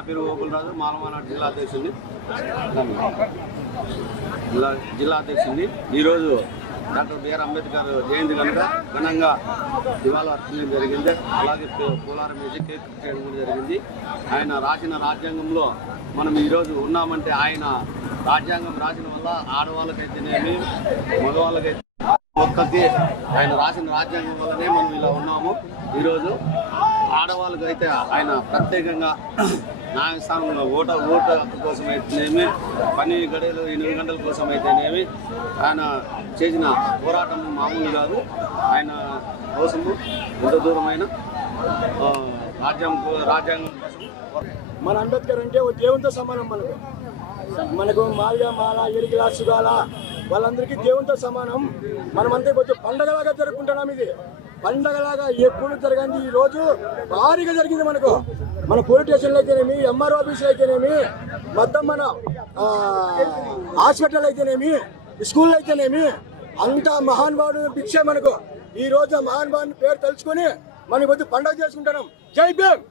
నా పేరు గోకులరాజు, మాలమానాడు జిల్లా అధ్యక్షుడిని. ఈరోజు డాక్టర్ బిఆర్ అంబేద్కర్ జయంతి కనుక ఘనంగా నివాళులు అర్పించడం జరిగింది. అలాగే పోలారం వేసి కేక్ చేయడం కూడా జరిగింది. ఆయన రాసిన రాజ్యాంగంలో మనం ఈరోజు ఉన్నామంటే ఆయన రాజ్యాంగం రాసిన వల్ల ఆడవాళ్ళకైతేనేమి మగవాళ్ళకైతే ఒక్కటి ఆయన రాసిన రాజ్యాంగం వల్లనే మనం ఇలా ఉన్నాము. ఈరోజు ఆడవాళ్ళకైతే ఆయన ప్రత్యేకంగా న్యాయస్థానంలో ఓటు హక్కు కోసం అయితేనేమి, పని గడియలు 8 గంటల కోసం అయితేనేమి ఆయన చేసిన పోరాటం మామూలు కాదు. ఆయన కోసము ఎంత దూరమైన రాజ్యాంగం కోసం. మన అంబేద్కర్ అంటే ఓ దేవునితో సమానం. మనకు మాల ఎరిగిలా సుగాల వాళ్ళందరికీ దేవునితో సమానం. మనమంతా కొంచెం పండగలాగా జరుపుకుంటున్నాం. ఇది పండగలాగా ఎప్పుడు జరగండి. ఈ రోజు భారీగా జరిగింది. మన పోలీస్ స్టేషన్లో అయితేనేమి, ఎంఆర్ఓ ఆఫీసులో అయితేనేమి, మొత్తం మన హాస్పిటల్ అయితేనేమి, స్కూల్ అయితేనేమి, అంత మహానుభావుడు భిక్ష మనకు. ఈ రోజు మహానుభావుని పేరు తలుచుకొని మనం కొద్ది పండుగ చేసుకుంటున్నాం. జై భీమ్.